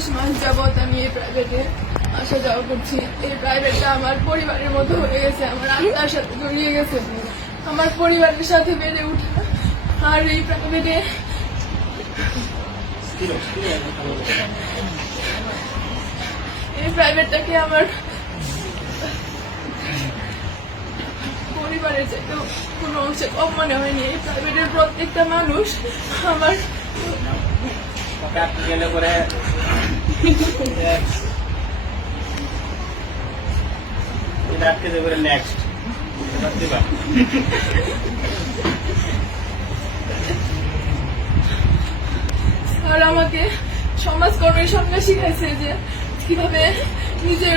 20 মাস যাবত আমি এই প্রাইভেটে আসা যাওয়া করছি। এই প্রাইভেটটা আমার পরিবারের মতো হয়ে গেছে, আমার আত্মার সাথে জড়িয়ে গেছে, আমার পরিবারের সাথে বেড়ে উঠা। আর এই প্রাইভেটটাকে আমার পরিবারের চাইতেও কোনো অংশে কম মনে হয়নি। এই প্রাইভেটের প্রত্যেকটা মানুষ আমার আর আমাকে সমাজকর্মের সঙ্গে শিখাইছে যে কিভাবে নিজের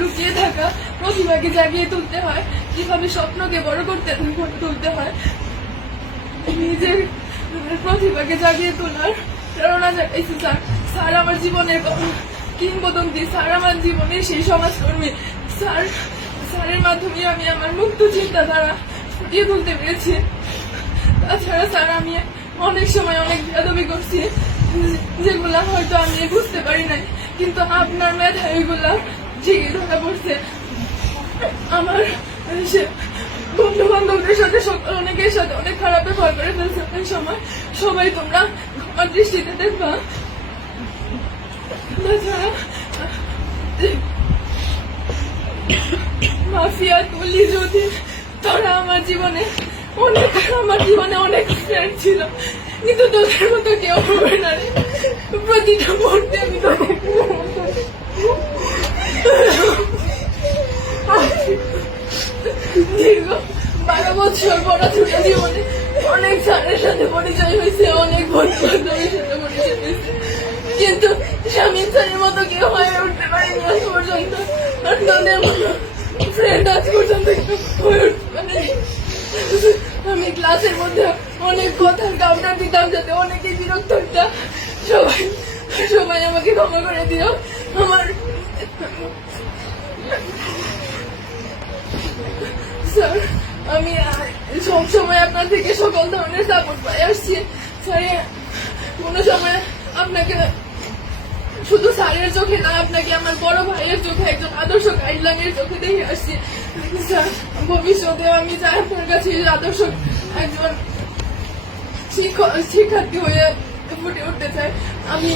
লুকিয়ে থাকা প্রতিভাকে জাগিয়ে তুলতে হয়, কিভাবে স্বপ্নকে বড় করতে তুলতে হয়, নিজের প্রতিভাকে জাগিয়ে তোলার প্রেরণা জাগাইছে স্যার। স্যার আমার জীবনের কিংবদন্তি, স্যার আমার জীবনের সেই সমাজকর্মী। স্যারের মাধ্যমে আমি আমার মুক্ত চিন্তাধারা ফুটিয়ে তুলতে পেরেছি। তাছাড়া স্যার আমি অনেক সময় অনেক বেয়াদবি করছি, যেগুলা হয়তো আমি বুঝতে পারি নাই, কিন্তু আপনার মেধা ওইগুলা ঠিকই ধরা পড়ছে। আমার বন্ধু বান্ধবদের সাথে অনেকের সাথে অনেক খারাপ ব্যবহার করে ফেলছে অনেক সময়। সবাই তোমরা আমার দৃষ্টিতে দেখবা। তাছাড়া মাফিয়া তুলি যদি তোরা আমার জীবনে অনেক ফ্রেন্ড ছিল, কিন্তু তোদের মতো কেউ হবে না রে। প্রতিটা মুহূর্তে আমি দীর্ঘ 12 বছর পড়াশোনা জীবনে অনেক স্যারের সাথে পরিচয় হয়েছে, অনেক বন্ধু বান্ধবের সাথে পরিচয় হয়েছে, কিন্তু শামীম স্যারের মতো কেউ হয়ে উঠতে পারেনি আজ পর্যন্ত। আর তোদের মতো ফ্রেন্ড আজ পর্যন্ত হয়ে উঠতে পারেনি। আমি ক্লাসের মধ্যে অনেক কথার কাউন্টার দিতাম যাতে অনেকে বিরক্ত হতাম। সবাই আমাকে ক্ষমা করে দিও। আমার স্যার, আমি সবসময় আপনার থেকে সকল ধরনের সাপোর্ট পাই আসছি। স্যার, কোনো সময় আপনাকে শুধু স্যারের চোখে না, আপনাকে আমার বড় ভাইয়ের চোখে, একজন আদর্শ গাইডলাইনের চোখে দেখে আসছি। স্যার, ভবিষ্যতেও আমি চাই আপনার কাছে আদর্শ একজন শিক্ষার্থী হয়ে ফুটে উঠতে চাই। আমি